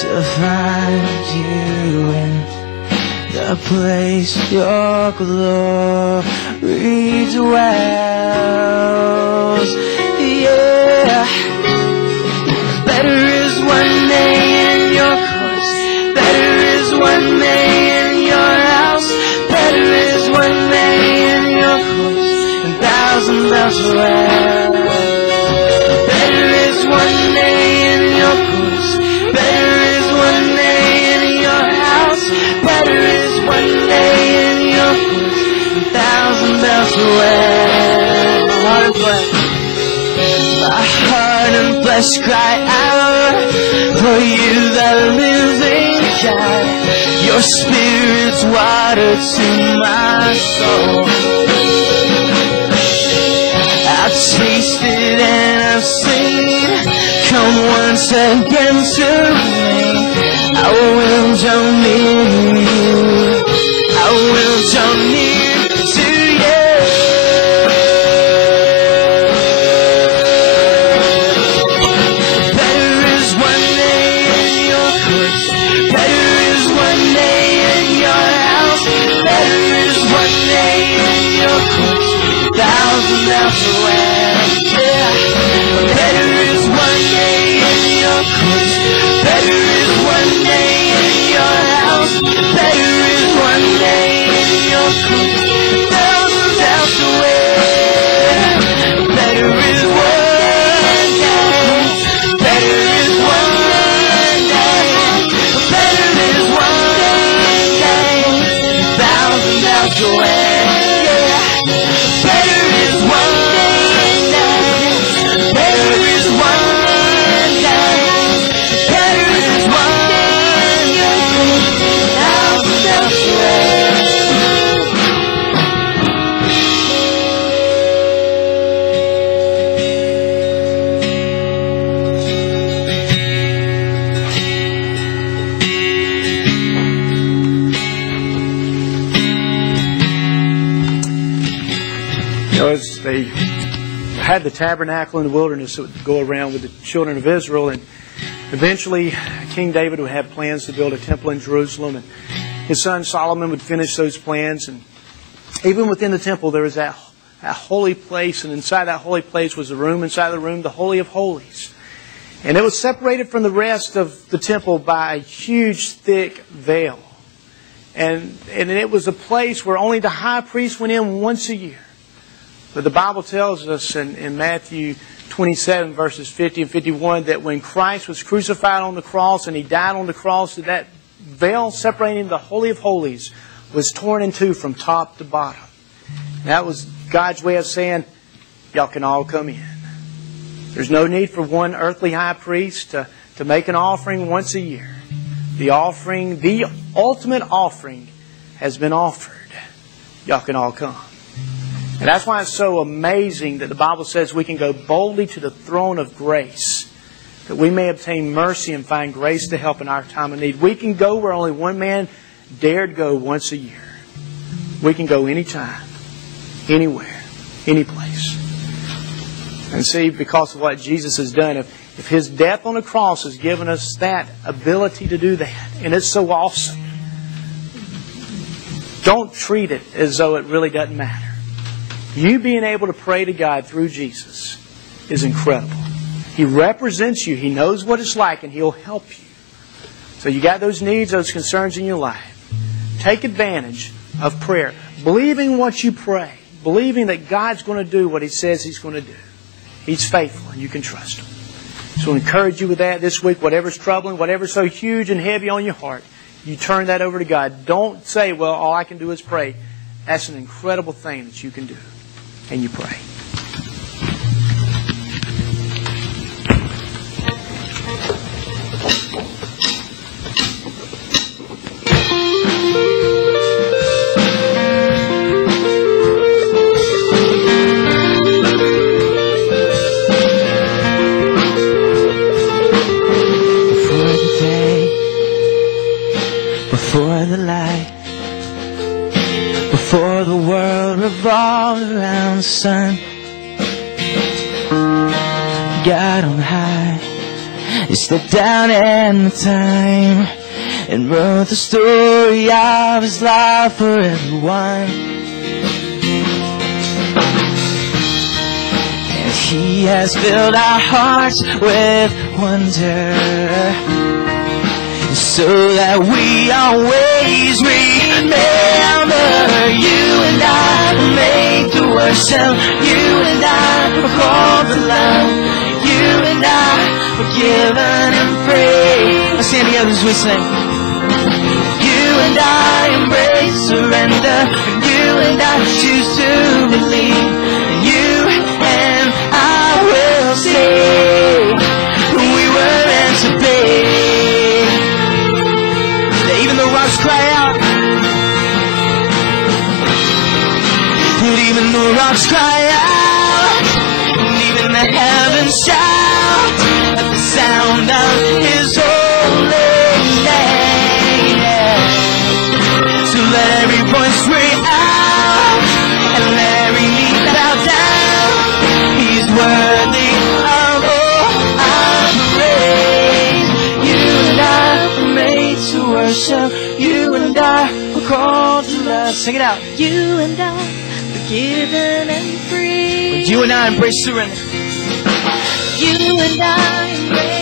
to find you in the place your glory dwells. Yeah. Better is one day in your courts. Better is one day in your house. Better is one day in your courts than thousands elsewhere. Better is one day in your courts. Better is one day in your house. Better is one day in your courts than thousands elsewhere. My heart and flesh cry out for you, the living God. Your spirit's water to my soul. I've tasted and I've seen. Come once again to me. I will draw near you. I will draw near to you. Better is one day in your courts. Better is one day in your house. Better is one day in your courts. Thousands elsewhere. Yeah. Better is one day in your courts. Better is one day in your house. Better is one day in your courts. Thousands elsewhere. Better is one day. Better is one day. Better is one day. Thousands elsewhere. Yeah. Better is one day. Better is one day. Better is one day. Thousands elsewhere. You know, as they had the tabernacle in the wilderness that would go around with the children of Israel, and eventually King David would have plans to build a temple in Jerusalem, and his son Solomon would finish those plans. And even within the temple there was that holy place, and inside that holy place was a room, inside the room the Holy of Holies. And it was separated from the rest of the temple by a huge thick veil. And it was a place where only the high priest went in once a year. But the Bible tells us in Matthew 27 verses 50 and 51 that when Christ was crucified on the cross and He died on the cross, that veil separating the Holy of Holies was torn in two from top to bottom. And that was God's way of saying, y'all can all come in. There's no need for one earthly high priest to make an offering once a year. The offering, the ultimate offering, has been offered. Y'all can all come. And that's why it's so amazing that the Bible says we can go boldly to the throne of grace, that we may obtain mercy and find grace to help in our time of need. We can go where only one man dared go once a year. We can go anytime, anywhere, any place. And see, because of what Jesus has done, if His death on the cross has given us that ability to do that, and it's so awesome, don't treat it as though it really doesn't matter. You being able to pray to God through Jesus is incredible. He represents you. He knows what it's like, and He'll help you. So you got those needs, those concerns in your life. Take advantage of prayer. Believing what you pray. Believing that God's going to do what He says He's going to do. He's faithful, and you can trust Him. So I encourage you with that this week. Whatever's troubling, whatever's so huge and heavy on your heart, you turn that over to God. Don't say, well, all I can do is pray. That's an incredible thing that you can do. And you pray. Before the light, before the world revolved around the sun, God on high, He stepped down in time and wrote the story of his life for everyone. And he has filled our hearts with wonder, so that we always remember. You and I were made to worship. You and I were called to love. You and I were given and free. Let's stand together as we sing. You and I embrace surrender. You and I choose to believe. You and I will say we were meant to be. Even the rocks cry out. And even the rocks cry out. And even the heavens shout at the sound of his holy name. So let every voice ring out and let every knee bow down. He's worthy of all our praise. You and I were made to worship. You and I were called to love. Sing it out. You and I were given and free. You and I embrace surrender. You and I embrace